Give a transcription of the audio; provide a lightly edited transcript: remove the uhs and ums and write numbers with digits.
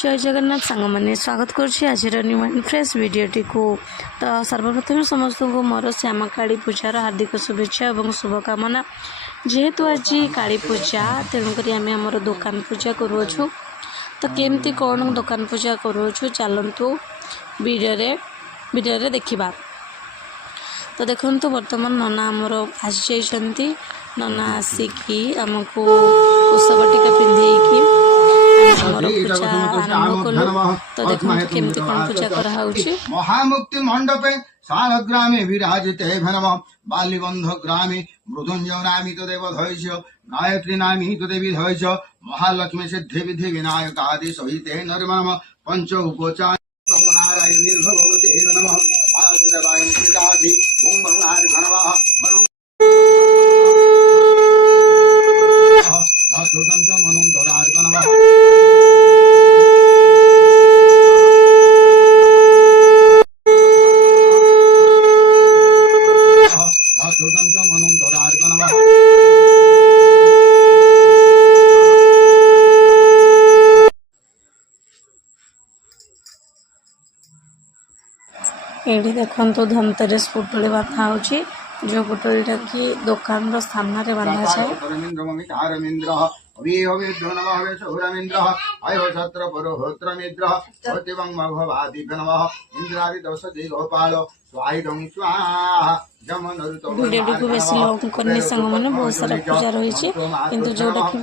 जय जगन्नाथ सांग मैंने स्वागत करुँच आज न्यू एंड फ्रेश वीडियोटी को। तो सर्वप्रथम समस्त को मोर श्यामा काली पूजार हार्दिक शुभेच्छा और शुभकामना। जेहेतु आज काली पूजा तेणुक आम आम दुकान पूजा करुँ। तो केमती कौन दुकान पूजा करुँ चलतु वीडियो देखा। तो देखु बर्तमान नना आमर आसी जाइंट नना आसिकी आमको पोषक टीका पिंधेकी पूजा आरंभ कलु। तो देखो केमती कौन पूजा कराऊँची। महामुक्ति मंडपे सालग्रामे विराजिते भनम बाल्यबंध ग्रामे मृदुंजय नामी तो देव धैष गायत्री नामी तो देवी धैष महालक्ष्मी सिद्धि विधि विनायक आदि सहिते नर्मम पंच उपचार नारायण भगवते नमः वासुदेवाय निदाधि ओम भगवान धनवाः ये देखो धनतेरस पुटुली बांधा हो जो पुटुलीटा कि दुकान स्थान बांधा जाए। वीडियो को बेसी लॉन्ग करने संग मैंने बहुत सारा पूजा रही है किंतु जोटा कि